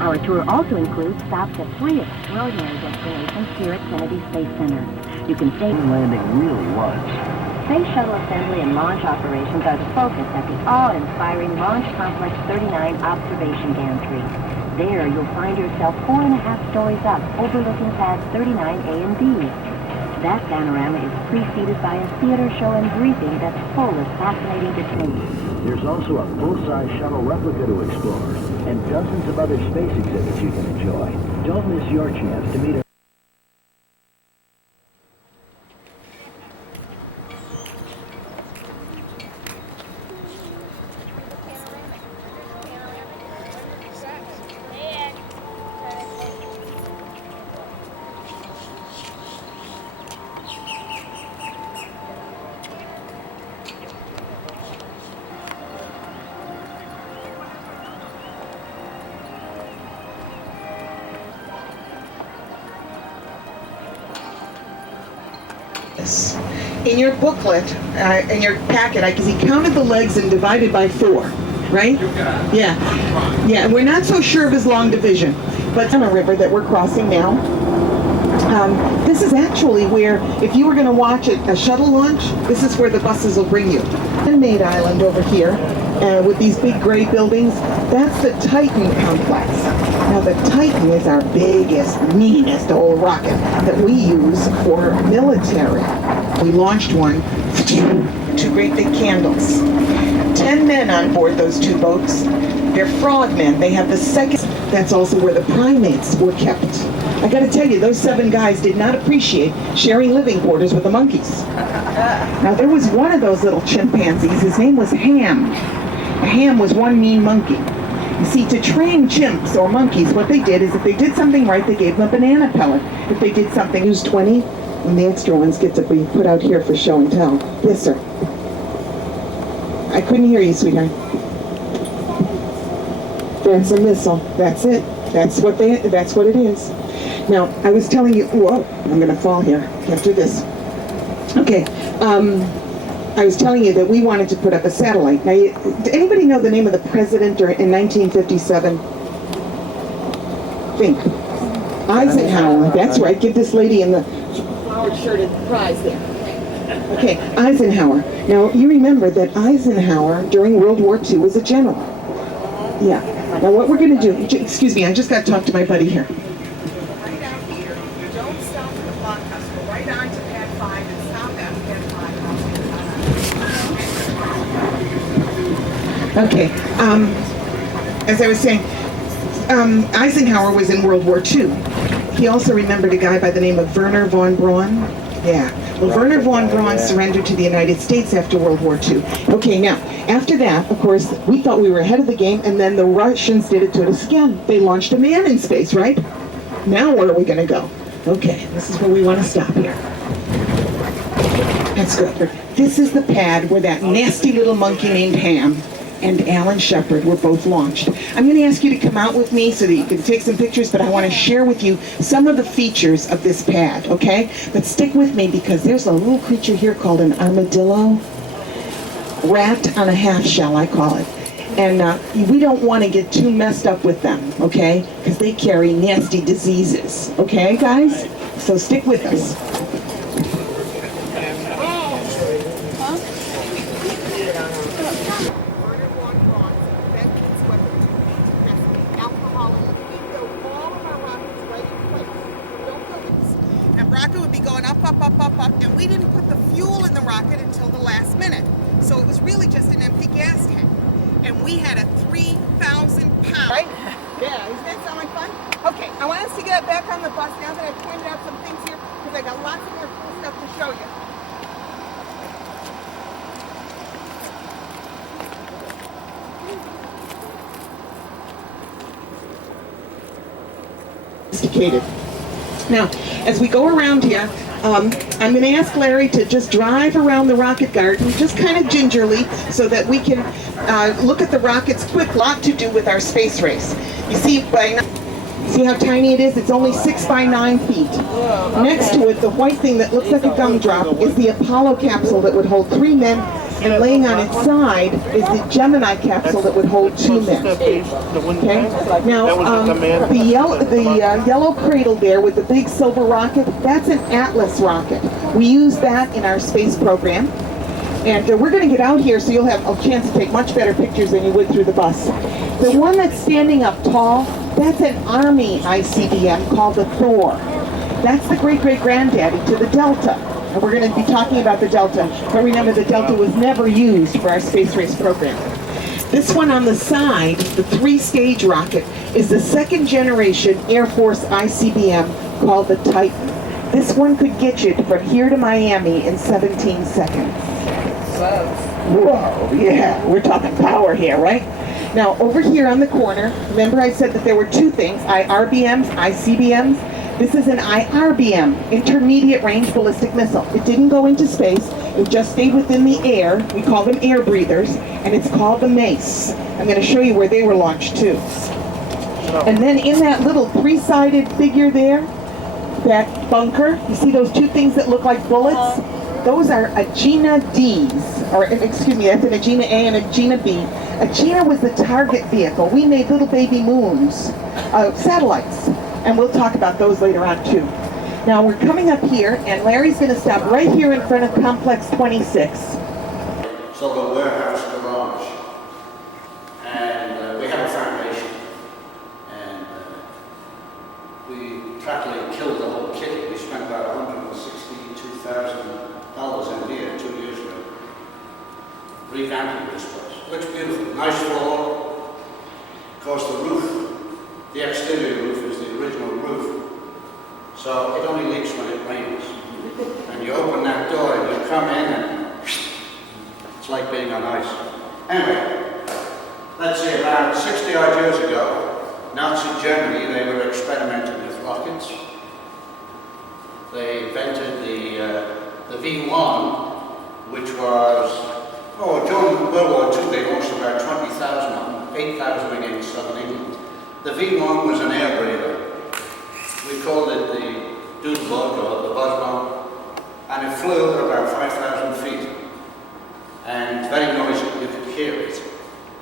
Our tour also includes stops at 3 extraordinary destinations here at Kennedy Space Center. You can stay... Landing really was. Space shuttle assembly and launch operations are the focus at the awe-inspiring Launch Complex 39 observation gantry. There, you'll find yourself 4.5 stories up, overlooking pads 39A and B. That panorama is preceded by a theater show and briefing that's full of fascinating details. There's also a full-size shuttle replica to explore, and dozens of other space exhibits you can enjoy. Don't miss your chance to meet a... In your booklet, in your packet, I can see counted the legs and divided by 4, right? Yeah, and we're not so sure of his long division, but it's on a river that we're crossing now. This is actually where, if you were going to watch a shuttle launch, this is where the buses will bring you. Man-made island over here, with these big gray buildings, that's the Titan complex. Now the Titan is our biggest, meanest old rocket that we use for military. We launched one, 2 great big candles. 10 men on board those 2 boats. They're frogmen. They have the second. That's also where the primates were kept. I gotta tell you, those 7 guys did not appreciate sharing living quarters with the monkeys. Now there was one of those little chimpanzees, his name was Ham. Ham was one mean monkey. You see, to train chimps or monkeys, what they did is if they did something right, they gave them a banana pellet. If they did something, use 20, and the extra ones get to be put out here for show and tell. Yes, sir. I couldn't hear you, sweetheart. That's a missile. That's it. That's what it is. Now, I was telling you, whoa, I'm gonna fall here. Can't do this. Okay, I was telling you that we wanted to put up a satellite. Now, did anybody know the name of the president in 1957? Think. Eisenhower. That's right. Give this lady in the flowered shirted prize there. Okay, Eisenhower. Now, you remember that Eisenhower, during World War II, was a general. Yeah. Now, what we're going to do, excuse me, I just got to talk to my buddy here. Right out here, don't stop at the blockhouse. Go right on to pad 5 and stop at pad 5. Okay, as I was saying, Eisenhower was in World War II. He also remembered a guy by the name of Wernher von Braun. Yeah. Well, Wernher von Braun surrendered to the United States after World War II. Okay, now, after that, of course, we thought we were ahead of the game, and then the Russians did it to us again. They launched a man in space, right? Now where are we going to go? Okay, this is where we want to stop here. That's good. This is the pad where that nasty little monkey named Ham and Alan Shepard were both launched. I'm going to ask you to come out with me so that you can take some pictures, but I want to share with you some of the features of this pad, okay? But stick with me because there's a little creature here called an armadillo. Rat on a half shell, I call it. And we don't want to get too messed up with them, okay? Because they carry nasty diseases, okay, guys? So stick with us. Rocket would be going up, and we didn't put the fuel in the rocket until the last minute. So it was really just an empty gas tank. And we had a 3,000 pound. Right? Yeah, isn't that sound like fun? Okay, I want us to get back on the bus now that I've pointed out some things here, because I got lots of more cool stuff to show you. Sophisticated. Now, as we go around here, I'm going to ask Larry to just drive around the rocket garden, just kind of gingerly, so that we can look at the rocket's quick lot to do with our space race. You see, see how tiny it is? It's only 6 by 9 feet. Next to it, the white thing that looks like a gumdrop is the Apollo capsule that would hold 3 men and laying on its side is the Gemini capsule that would hold 2 men. Okay. Now, the yellow cradle there with the big silver rocket, that's an Atlas rocket. We use that in our space program. And we're going to get out here so you'll have a chance to take much better pictures than you would through the bus. The one that's standing up tall, that's an Army ICBM called the Thor. That's the great-great-granddaddy to the Delta. And we're going to be talking about the Delta. But remember, the Delta was never used for our space race program. This one on the side, the 3-stage rocket, is the 2nd generation Air Force ICBM called the Titan. This one could get you from here to Miami in 17 seconds. Whoa, yeah, we're talking power here, right? Now, over here on the corner, remember I said that there were 2 things, IRBMs, ICBMs. This is an IRBM, Intermediate Range Ballistic Missile. It didn't go into space, it just stayed within the air. We call them air breathers, and it's called the MACE. I'm going to show you where they were launched too. And then in that little 3-sided figure there, that bunker, you see those 2 things that look like bullets? Those are Agena Ds, or excuse me, that's an Agena A and Agena B. Agena was the target vehicle. We made little baby moons, satellites, and we'll talk about those later on too. Now we're coming up here, and Larry's going to stop right here in front of Complex 26. So the warehouse garage, and we have a foundation, and we practically killed the whole kit. We spent about $162,000 in here 2 years ago, revamping this place. Looks beautiful, nice floor. Of course, the roof, the exterior roof is the original roof, so it only leaks when it rains. And you open that door and you come in and it's like being on ice. Anyway, let's see, about 60 odd years ago, Nazi Germany, they were experimenting with rockets. They invented the V1, which was, during World War II, they launched about 20,000 of them, 8,000 against Southern England. The V1 was an air breather. We called it the Doodlebug or the Buzzbomb, and it flew at about 5,000 feet. And very noisy, you could hear it.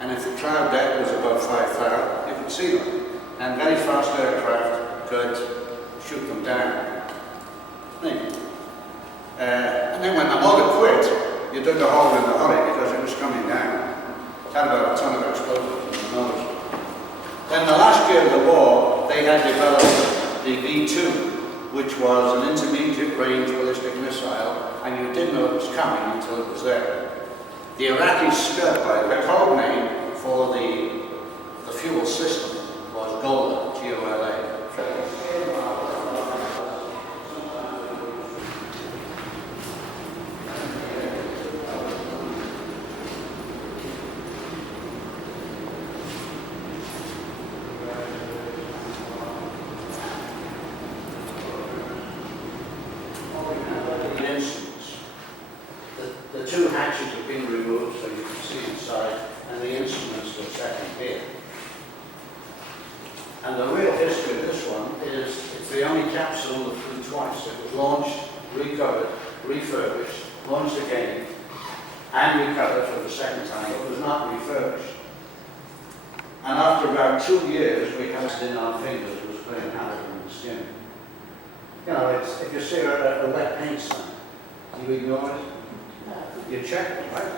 And if the cloud deck was above 5,000, you could see them. And very fast aircraft could shoot them down. And then when the motor quit, you dug a hole in the hurry because it was coming down. It had about a ton of explosives in the nose. Then the last year of the war, they had developed the V2, which was an intermediate range ballistic missile, and you didn't know it was coming until it was there. The Iraqi Scud, the code name for the fuel system was GOLA, G-O-L-A. The 2 hatches have been removed so you can see inside, and the instruments were set in here. And the real history of this one is it's the only capsule that flew twice. It was launched, recovered, refurbished, launched again, and recovered for the 2nd time. It was not refurbished. And after about 2 years, we had it in our fingers, it was playing havoc in the skin. You know, it's, if you see a wet paint sign, do you ignore it? You check it, right?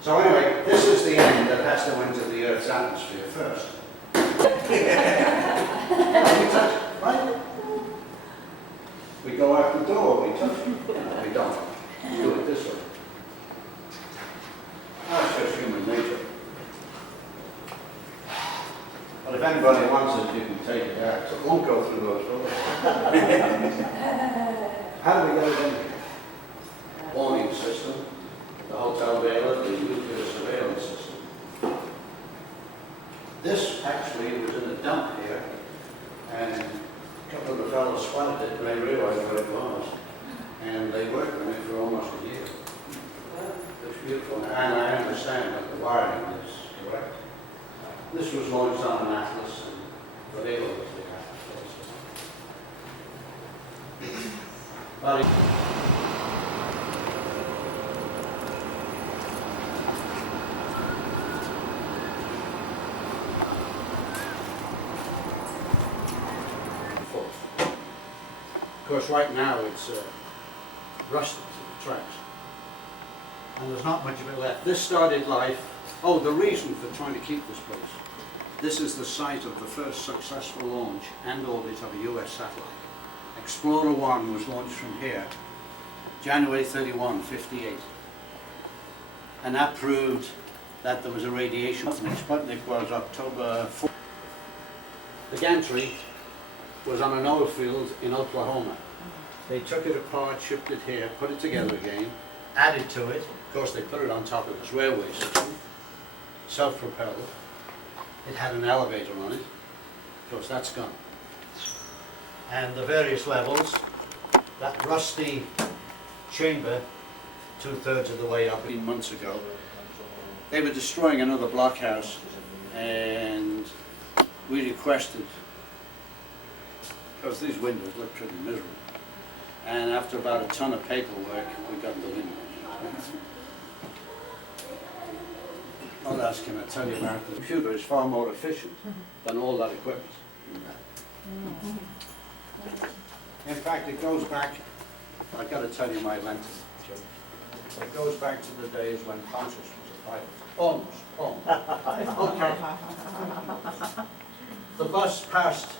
So anyway, this is the end that has to enter the Earth's atmosphere first. We touch it, right? We go out the door, we touch it. No, we don't. We do it this way. That's just human nature. But if anybody wants it, you can take it out. So it won't go through those doors. How do we get it in here? Warning system, the hotel bailer, the nuclear surveillance system. This actually was in a dump here, and a couple of the fellows spotted it and they realized what it was. And they worked on it for almost a year. It's beautiful, and I understand that the wiring is correct. This was launched on an Atlas, and the label was the Atlas. course, right now it's rusted to the tracks. And there's not much of it left. This started life, the reason for trying to keep this place. This is the site of the first successful launch and orbit of a US satellite. Explorer 1 was launched from here, January 31, 58. And that proved that there was a radiation. Sputnik was October 4. The gantry was on an oil field in Oklahoma. They took it apart, shipped it here, put it together again, added to it. Of course, they put it on top of this railway system, self-propelled. It had an elevator on it. Of course, that's gone. And the various levels, that rusty chamber, 2/3 of the way up 18 months ago, they were destroying another blockhouse, and we requested, because these windows look pretty miserable, and after about a ton of paperwork, we got the windows. Not asking, I tell you, Mark, the computer is far more efficient than all that equipment. In fact, it goes back, I've got to tell you my length. It goes back to the days when Pontius was a pilot. Almost. Okay. The bus passed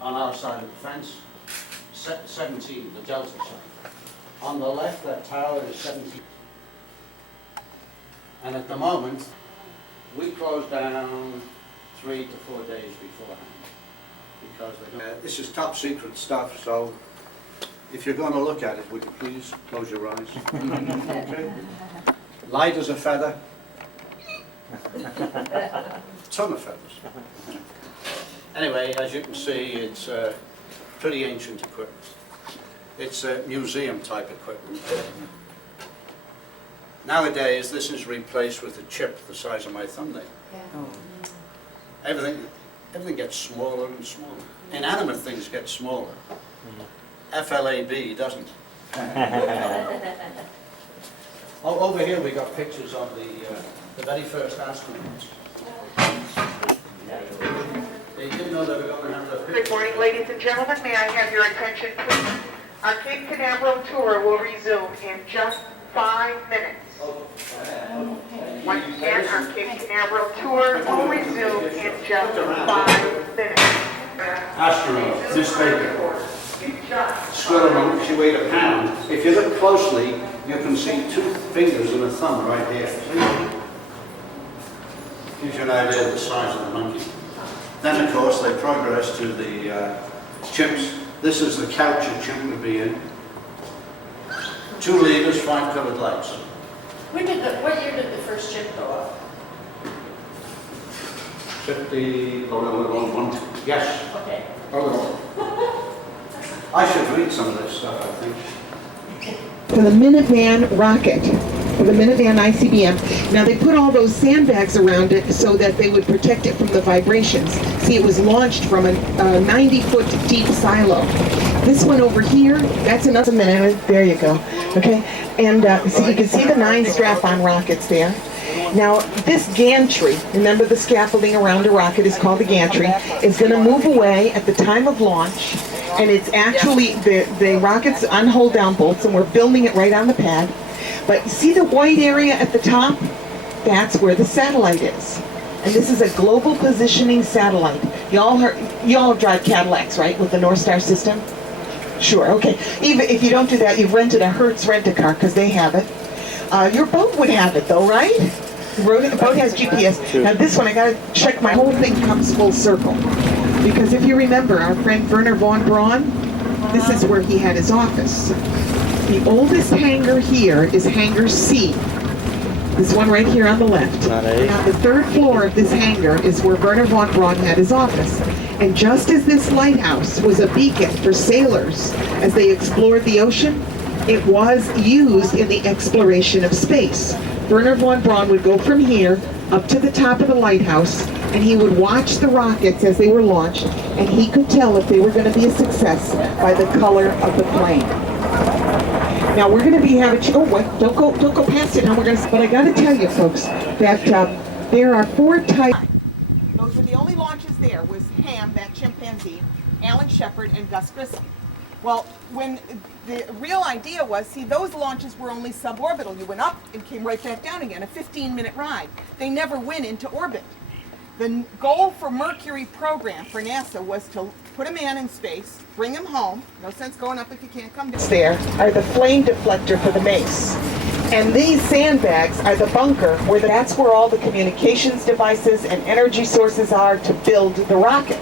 on our side of the fence, 17, the Delta side. On the left, that tower is 17. And at the moment, we close down 3 to 4 days beforehand. Because this is top secret stuff, so if you're going to look at it, would you please close your eyes? Okay. Light as a feather. Ton of feathers. Anyway, as you can see, it's pretty ancient equipment. It's museum type equipment. Nowadays, this is replaced with a chip the size of my thumbnail. Everything gets smaller and smaller. Inanimate things get smaller. FLAB doesn't. Over here we got pictures of the very first astronauts. They didn't know they were going to have the picture. Good morning, ladies and gentlemen. May I have your attention, please? Our Cape Canaveral tour will resume in just 5 minutes. Once again, our Cape Canaveral tour will resume in just 5 minutes. Astronaut, Miss Baker. Squirrel monkey, she weighed a pound. If you look closely, you can see 2 fingers and a thumb right here. Gives you an idea of the size of the monkey. Then, of course, they progress to the chips. This is the couch a chimp would be in. 2 levers, 5 coloured lights. What year did the first chip go up? 50, yes. Okay. I should read some of this stuff, I think. For the Minuteman rocket, for the Minuteman ICBM. Now they put all those sandbags around it so that they would protect it from the vibrations. See, it was launched from a 90-foot deep silo. This one over here, that's another minute. There you go. Okay, and so you can see the 9 strap-on rockets there. Now, this gantry, remember the scaffolding around a rocket is called a gantry, is going to move away at the time of launch, and it's actually, the rocket's on hold-down bolts, and we're building it right on the pad. But see the white area at the top? That's where the satellite is. And this is a global positioning satellite. You all drive Cadillacs, right, with the North Star system? Sure, okay. Even if you don't do that, you've rented a Hertz rent-a-car, because they have it. Your boat would have it, though, right? The boat has GPS. Now this one, I gotta check my whole thing comes full circle. Because if you remember, our friend Werner von Braun, this is where he had his office. The oldest hangar here is Hangar C. This one right here on the left. Now the 3rd floor of this hangar is where Werner von Braun had his office. And just as this lighthouse was a beacon for sailors as they explored the ocean, it was used in the exploration of space. Werner von Braun would go from here up to the top of the lighthouse, and he would watch the rockets as they were launched, and he could tell if they were going to be a success by the color of the plane. Now we're going to be having, don't go past it. Now we're going to, but I got to tell you, folks, that there are 4 types. Those were the only launches there. Was Ham, that chimpanzee, Alan Shepard, and Gus Grissom. Well, when the real idea was, see, those launches were only suborbital. You went up and came right back down again, a 15-minute ride. They never went into orbit. The goal for Mercury program for NASA was to put a man in space, bring him home. No sense going up if you can't come down. There are the flame deflector for the mace. And these sandbags are the bunker that's where all the communications devices and energy sources are to build the rocket.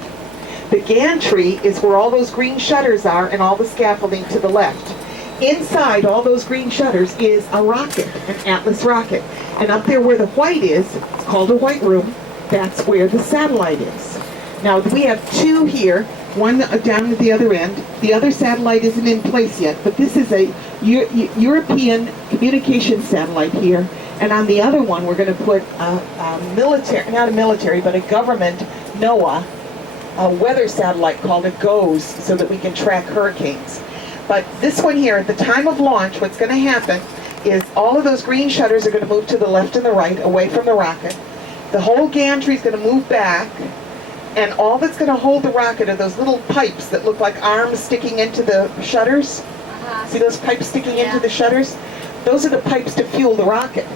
The gantry is where all those green shutters are and all the scaffolding to the left. Inside all those green shutters is a rocket, an Atlas rocket. And up there where the white is, it's called a white room, that's where the satellite is. Now we have two here, one down at the other end. The other satellite isn't in place yet, but this is a European communication satellite here. And on the other one, we're going to put a military, not a military, but a government NOAA, a weather satellite called a GOES, so that we can track hurricanes. But this one here, at the time of launch, what's going to happen is all of those green shutters are going to move to the left and the right, away from the rocket. The whole gantry is going to move back, and all that's going to hold the rocket are those little pipes that look like arms sticking into the shutters. See those pipes sticking into the shutters? Those are the pipes to fuel the rocket.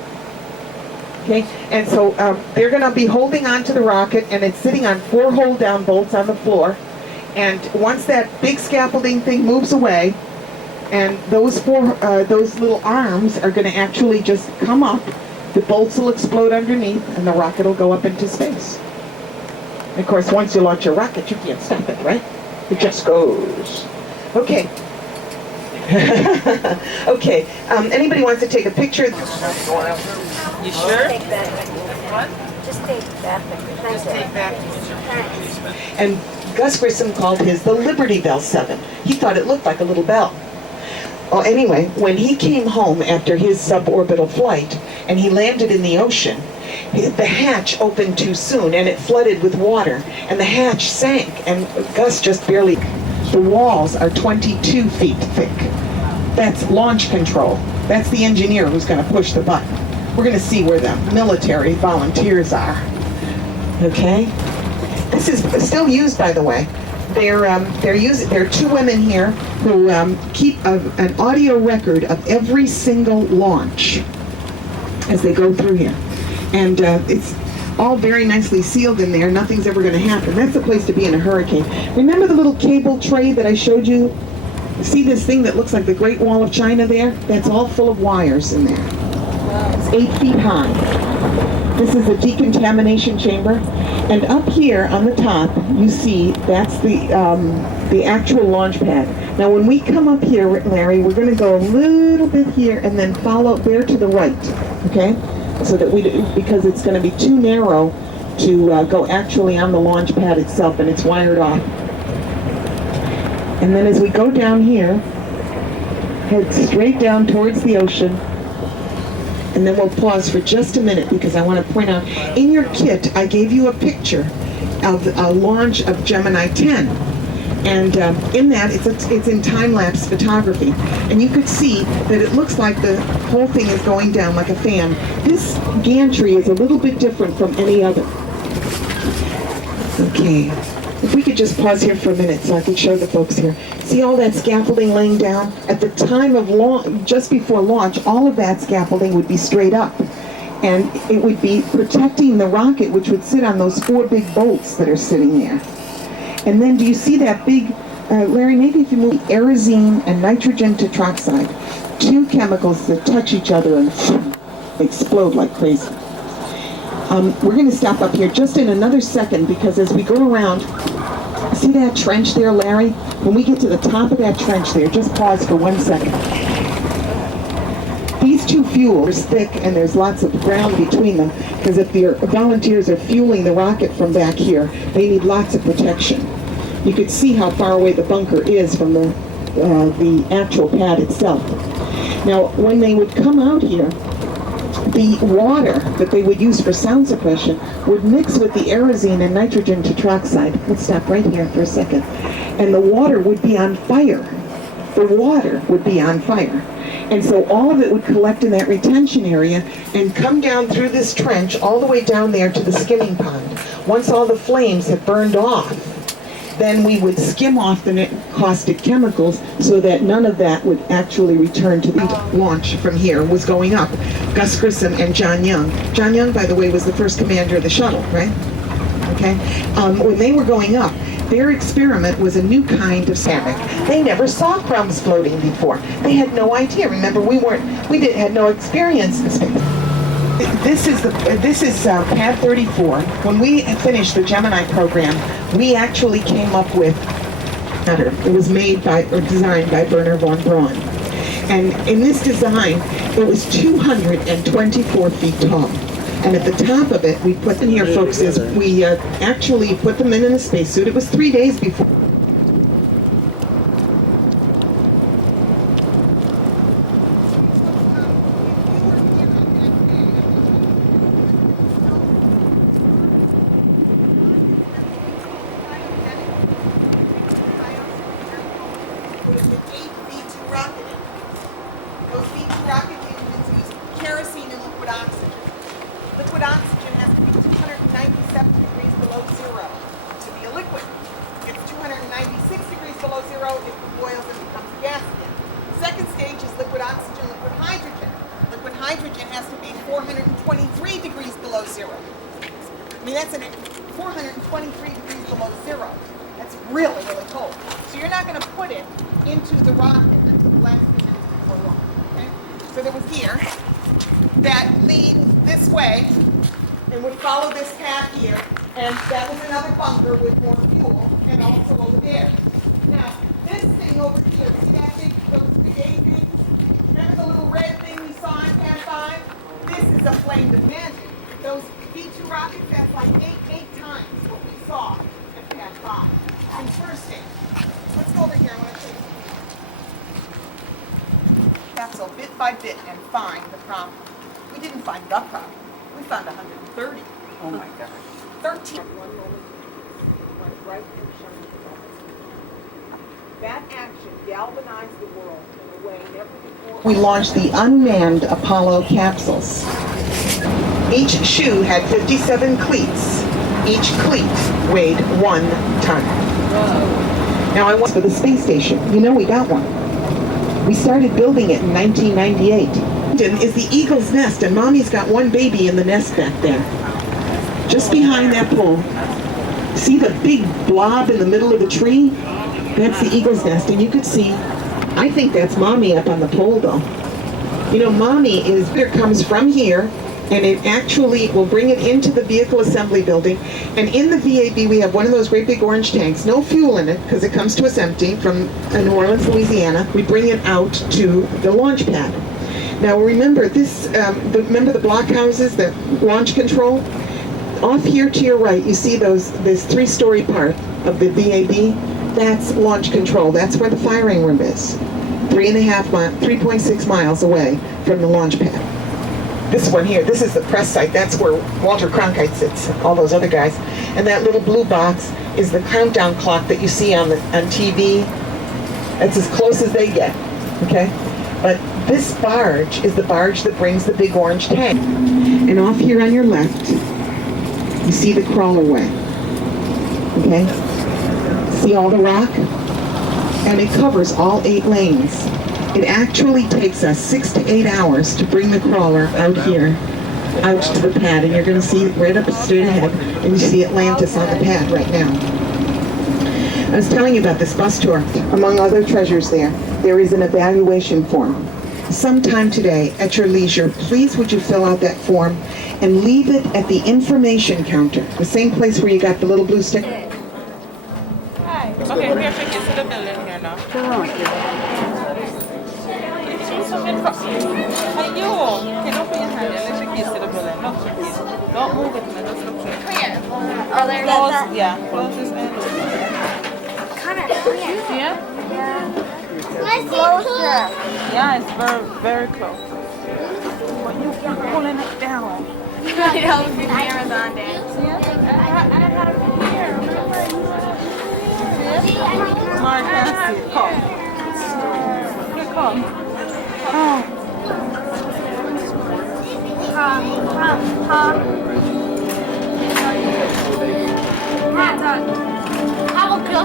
Okay, and so they're going to be holding on to the rocket, and it's sitting on 4 hold-down bolts on the floor. And once that big scaffolding thing moves away, and those little arms are going to actually just come up, the bolts will explode underneath, and the rocket will go up into space. And of course, once you launch a rocket, you can't stop it, right? It just goes. Okay. Okay. Anybody wants to take a picture? You sure? Take that. Just take that. Just take that. And Gus Grissom called his the Liberty Bell 7. He thought it looked like a little bell. Well, anyway, when he came home after his suborbital flight and he landed in the ocean, the hatch opened too soon and it flooded with water and the hatch sank and Gus just barely... The walls are 22 feet thick. That's launch control. That's the engineer who's going to push the button. We're going to see where the military volunteers are. Okay? This is still used, by the way. There are 2 women here who keep an audio record of every single launch as they go through here. And it's all very nicely sealed in there. Nothing's ever going to happen. That's the place to be in a hurricane. Remember the little cable tray that I showed you? See this thing that looks like the Great Wall of China there? That's all full of wires in there. It's 8 feet high. This is a decontamination chamber. And up here on the top, you see that's the actual launch pad. Now when we come up here, Larry, we're going to go a little bit here and then follow there to the right, okay? So that because it's going to be too narrow to go actually on the launch pad itself, and it's wired off. And then as we go down here, head straight down towards the ocean, and then we'll pause for just a minute because I want to point out, in your kit, I gave you a picture of a launch of Gemini 10. And in that, it's in time-lapse photography. And you could see that it looks like the whole thing is going down like a fan. This gantry is a little bit different from any other. Okay. If we could just pause here for a minute so I could show the folks here. See all that scaffolding laying down? At the time of launch, just before launch, all of that scaffolding would be straight up. And it would be protecting the rocket, which would sit on those 4 big bolts that are sitting there. And then do you see that big, Larry, maybe if you move aerosine and nitrogen tetroxide, 2 chemicals that touch each other and explode like crazy. We're going to stop up here just in another second because as we go around, see that trench there, Larry? When we get to the top of that trench there, just pause for 1 second. These 2 fuels are thick and there's lots of ground between them because if the volunteers are fueling the rocket from back here, they need lots of protection. You could see how far away the bunker is from the actual pad itself. Now, when they would come out here, the water that they would use for sound suppression would mix with the aerosine and nitrogen tetroxide. Let's stop right here for a second. And the water would be on fire. The water would be on fire. And so all of it would collect in that retention area and come down through this trench all the way down there to the skimming pond. Once all the flames have burned off, then we would skim off the caustic chemicals so that none of that would actually return to the launch from here was going up. Gus Grissom and John Young. John Young, by the way, was the first commander of the shuttle, right? Okay. When they were going up, their experiment was a new kind of ceramic. They never saw crumbs floating before. They had no idea. Remember, had no experience in space. This is pad 34. When we finished the Gemini program, we actually came up with it was made by or designed by Werner von Braun. And in this design, it was 224 feet tall. And at the top of it, we put them here, folks, is we actually put them in a spacesuit. It was 3 days before. Those V2 rocket engines use kerosene and liquid oxygen. Liquid oxygen has to be 297 degrees below zero to be a liquid. It's 296 degrees below zero, it boils and becomes a gas again. Second stage is liquid oxygen, liquid hydrogen. Liquid hydrogen has to be 423 degrees below zero. I mean, that's 423 degrees below zero. That's really, really cold. So you're not going to put it into the rocket until the last few minutes before launch. Okay? So there was here that lead this way and would follow this path here, and that was another bunker with more fuel, and also over there. Now, this thing over here, see that big, those big A things? Remember the little red thing we saw in Pad 5? This is a flame of magic. Those V2 rockets, that's like eight times what we saw at Pad 5. And first stage. Let's go over here. I want to show you. That's so bit by bit and find the problem. We didn't find the problem. We found 130. Oh my God. 13. That action galvanized the world in a way never before. We launched the unmanned Apollo capsules. Each shoe had 57 cleats. Each cleat weighed 1 ton. Now I went for the space station. You know we got one. We started building it in 1998. Is the eagle's nest, and Mommy's got one baby in the nest back there. Just behind that pole. See the big blob in the middle of the tree? That's the eagle's nest, and you could see, I think that's Mommy up on the pole though. You know, Mommy comes from here, and it actually will bring it into the vehicle assembly building. And in the VAB, we have one of those great big orange tanks, no fuel in it, because it comes to us empty from New Orleans, Louisiana. We bring it out to the launch pad. Now remember this, remember the blockhouses, the launch control? Off here to your right, you see this 3-story part of the VAB? That's launch control. That's where the firing room is. 3.6 miles away from the launch pad. This one here, this is the press site. That's where Walter Cronkite sits, all those other guys. And that little blue box is the countdown clock that you see on TV. That's as close as they get, okay? But this barge is the barge that brings the big orange tank. And off here on your left, you see the crawlerway, okay? See all the rock? And it covers all 8 lanes. It actually takes us 6 to 8 hours to bring the crawler out here, out to the pad, and you're going to see it right up straight ahead, and you see Atlantis on the pad right now. I was telling you about this bus tour. Among other treasures there is an evaluation form. Sometime today, at your leisure, please would you fill out that form and leave it at the information counter, the same place where you got the little blue sticker. Hi. Okay, we're taking to the building here now. Hey, you. Okay, don't put your hand there. Let's take you to the building. Look, Shakir. Don't move it, man. Just look here. Oh, there's Close, that. yeah. Close this end. Kind of Yeah? closer. Yeah, it's very, very close. But you're pulling it down. I know, it's an Amazon dance. I have it here. Mark, can see. Come. Here, come. Oh. I will go.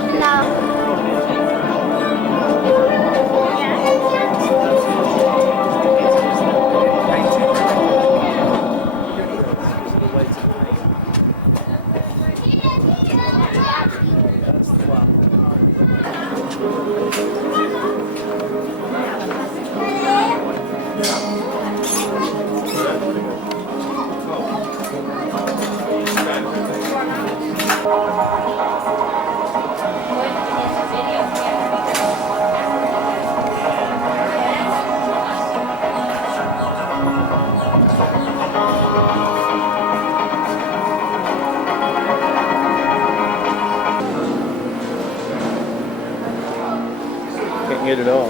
Can't get it all.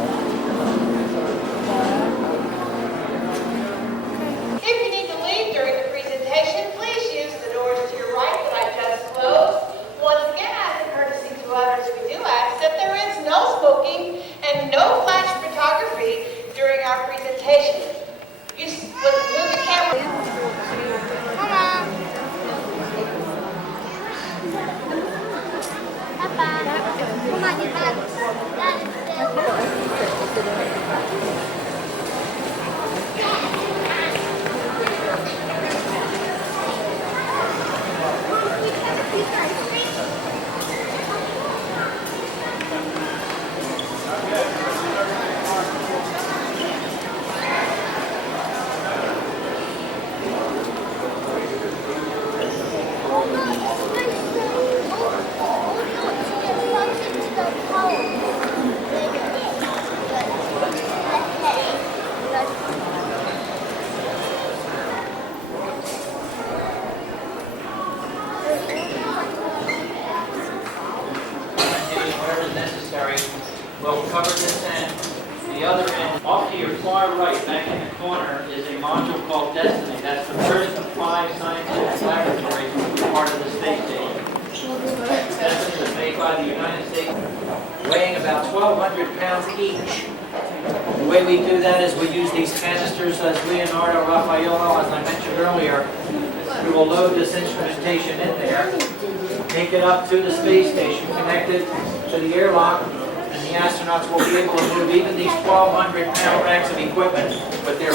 If you need to leave during the presentation, please use the doors to your right that I just closed. Once again, as a courtesy to others, we do ask that there is no smoking and no flash photography during our presentation. You would move the camera. Whatever is necessary. We'll cover this end. The other end, off to your far right, back in the corner, is a module called Destiny. That's the first of 5 scientific laboratories part of the space station. Destiny was made by the United States, weighing about 1,200 pounds each. The way we do that is we use these canisters as Leonardo Raffaello, as I mentioned earlier. We will load this instrumentation in there, take it up to the space station, connect it to the airlock, and the astronauts will be able to move even these 1,200-pound racks of equipment with their